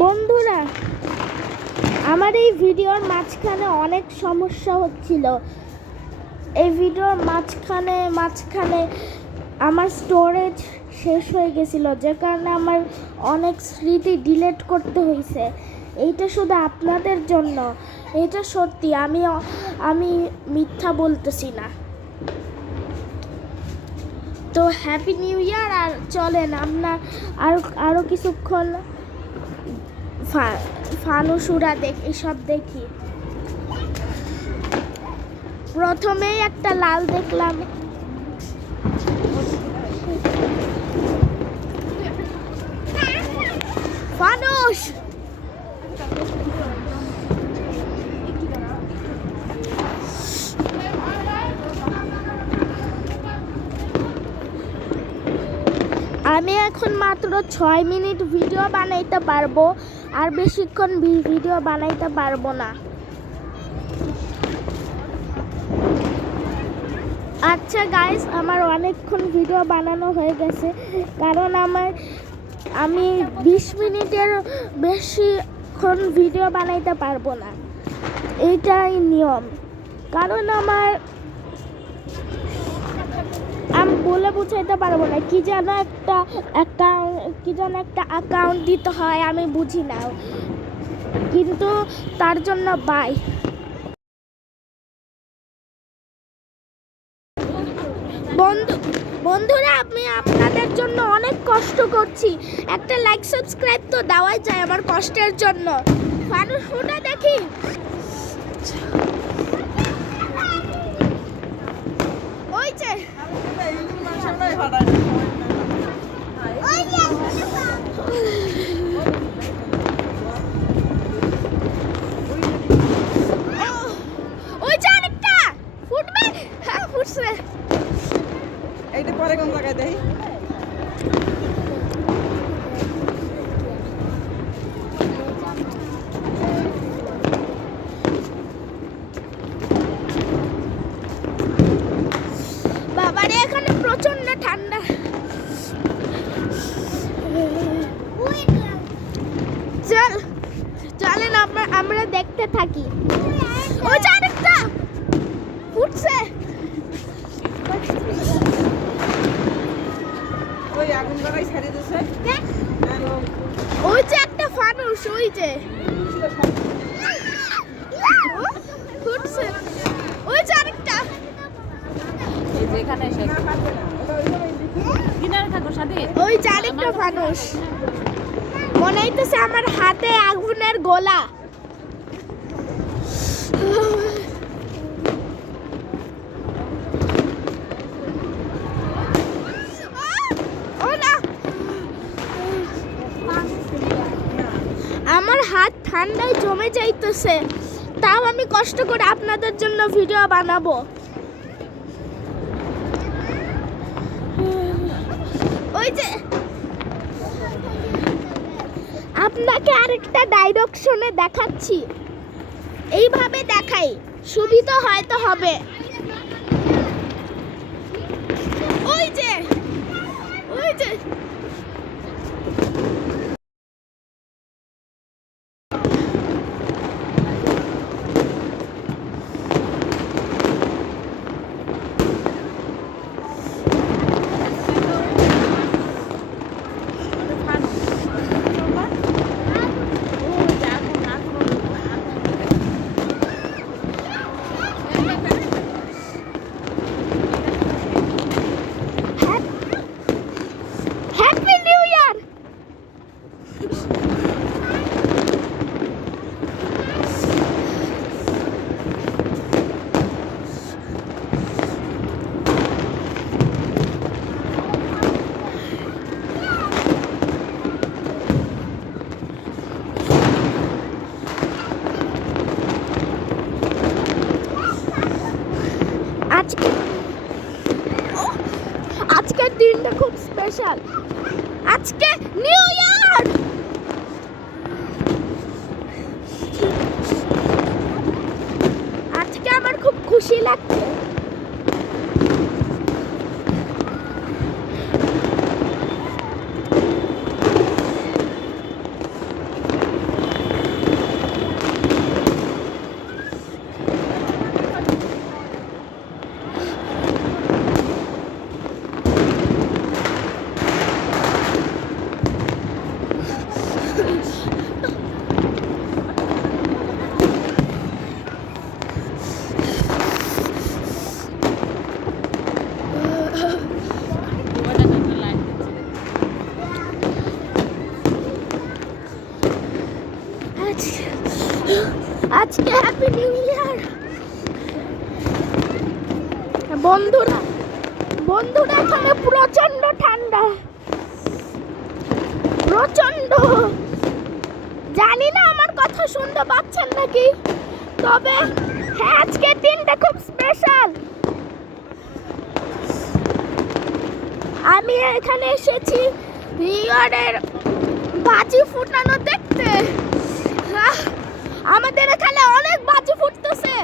বন্ধুরা, আমার এই ভিডিওর মাঝখানে অনেক সমস্যা হচ্ছিল। এই ভিডিওর মাঝখানে আমার স্টোরেজ শেষ হয়ে গেছিল, যে কারণে আমার অনেক স্মৃতি ডিলিট করতে হয়েছে। এইটা শুধু আপনাদের জন্য, এটা সত্যি, আমি মিথ্যা বলতেছি না। তো হ্যাপি নিউ ইয়ার। আর চলেন আমরা আরও কিছুক্ষণ ফানুসুরা এসব দেখি। প্রথমেই একটা লাল দেখলাম। ফানুস আমি এখন মাত্র 6 মিনিট ভিডিও বানাইতে পারবো, আর বেশিক্ষণ ভিডিও বানাইতে পারবো না। আচ্ছা গাইস, আমার অনেকক্ষণ ভিডিও বানানো হয়ে গেছে, কারণ আমি 20 মিনিটের বেশিক্ষণ ভিডিও বানাইতে পারবো না, এইটাই নিয়ম। কারণ আমি বলে বুঝাইতে পারবো না, কি যেন একটা অ্যাকাউন্ট দিতে হয়, আমি বুঝি না, কিন্তু তার জন্য বাই। বন্ধুরা, আমি আপনাদের জন্য অনেক কষ্ট করছি, একটা লাইক সাবস্ক্রাইব তো দেওয়াই যায় আমার কষ্টের জন্য। মানুষ শুনে দেখি। ওই যে আরেকটা ফুটবে। হ্যাঁ, ফুটছে। এইটা পরে কোন জায়গায় দেই? বাবারে, এখানে প্রচন্ড ঠান্ডা। চলেন আমরা দেখতে থাকি। ওই যে আরেকটা ফুটছে। ওই আগুন লাগাই ছেড়ে দিছে। ওই যে একটা ফানুস, ওই যে ফুটছে। ওই যে আরেকটা। এই যে এখানে এসে কিনারে থাকো সাথে। ওই যে আরেকটা ফানুস। মনে হইতেছে আমার হাতে আগুনের গোলা। আমার হাত ঠান্ডায় জমে যাইতেছে, তাও আমি কষ্ট করে আপনাদের জন্য ভিডিও বানাবো। ওই যে আপনাকে আরেকটা ডাইরেকশনে দেখাচ্ছি, এইভাবে দেখাই, সুবিধা হয়তো হবে। ওই যে হ্যাপি নিউ ইয়ার। আজকের দিনটা খুব স্পেশাল। আজকে নিউ ইয়ার। আজকে আমার খুব খুশি লাগছে। বন্ধুরা এখানে প্রচন্ড ঠান্ডা, প্রচন্ড। জানি না আমার কথা শুনতে পাচ্ছেন নাকি, তবে হ্যাঁ আজকের দিনটা খুব স্পেশাল। আমি এখানে এসেছি নিউ ইয়ারের বাজি ফুটানো দেখতে। আমাদের এখানে অনেক বাজি ফুটতেছে।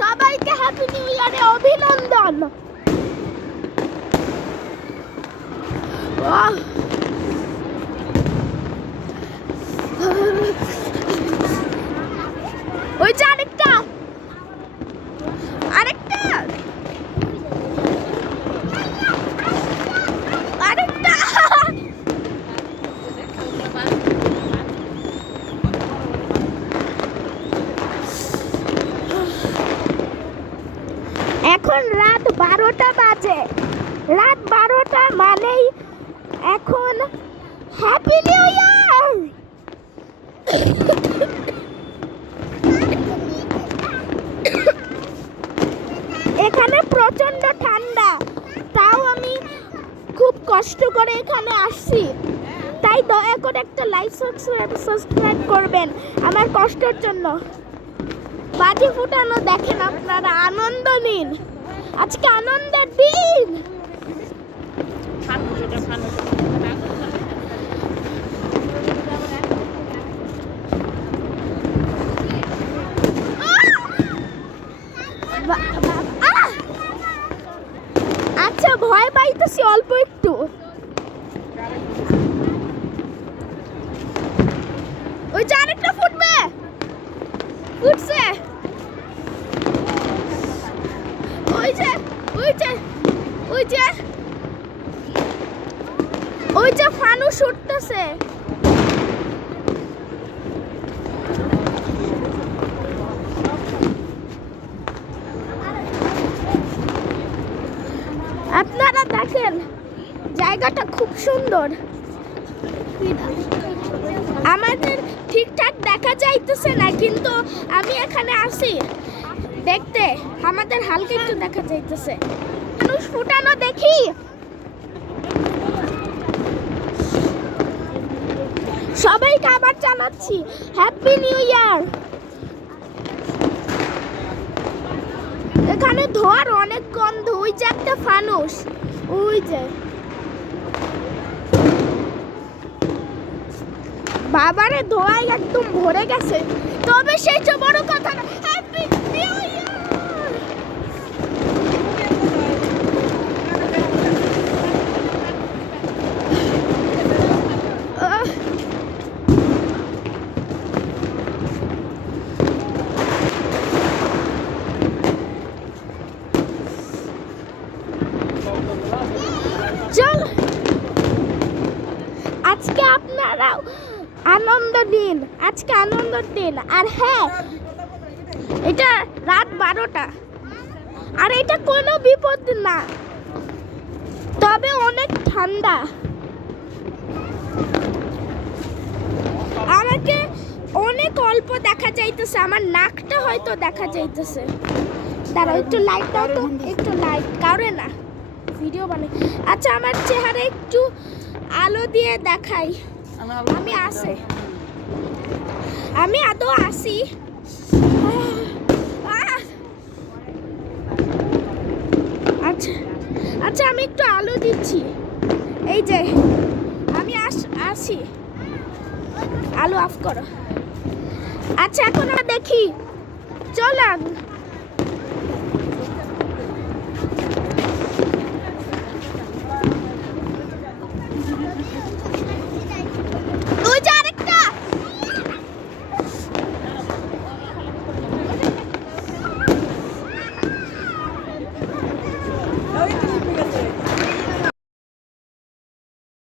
সবাইকে হ্যাপি নিউ ইয়ারে অভিনন্দন। ওই যে আরেকটা, আরেকটা, আরেকটা। এখন রাত 12টা বাজে। রাত 12টা মানেই এখন হ্যাপি নিউ ইয়ার। এখানে প্রচন্ড ঠান্ডা, তাও আমি খুব কষ্ট করে এখানে আসছি। তাই দয়া করে একটা লাইক সাবস্ক্রাইব করবেন আমার কষ্টের জন্য। বাজি ফুটানো দেখেন, আপনারা আনন্দ নিন। আজকে আনন্দের দিন। আচ্ছা ভয় পাইতেছি অল্প একটু। ওই যে আরেকটা ফুটবে, ফুটছে। ওই যে ওই যে ওই যে ওই যে ফানুস উঠতেছে। আপনারা দেখেন জায়গাটা খুব সুন্দর। আমাদের ঠিকঠাক দেখা যাইতেছে না, কিন্তু আমি এখানে আসি দেখতে, আমাদের হালকা একটু দেখা যাইতেছে। মানুষ ফুটানো দেখি। সবাইকে আবার জানাচ্ছি হ্যাপি নিউ ইয়ার। এখানে ধোয়ার অনেক গন্ধ। ওই যে একটা ফানুস, ওই যে বাবারে ধোয়ায় একদম ভরে গেছে। তবে সেই যে বড় কথা না, হ্যাপি নিউ ইয়ার। চল আজকে আপনারাও আনন্দ দিন, আজকে আনন্দের দিন। আর হ্যাঁ, এটা রাত 12টা, আর এটা কোনো বিপদ না, তবে অনেক ঠান্ডা। আমাকে অনেক অল্প দেখা যাইতেছে, আমার নাকটা হয়তো দেখা যাইতেছে। দাঁড়াও একটু লাইট দাও তো, একটু লাইট কারে না ভিডিও বানাই। আচ্ছা আমার চেহারা একটু আলো দিয়ে দেখাই। আমি আসি, আমি আদৌ আসি। আচ্ছা আচ্ছা আমি একটু আলো দিচ্ছি। এই যে আমি আসি, আলো অফ করো। আচ্ছা এখন দেখি, চলেন।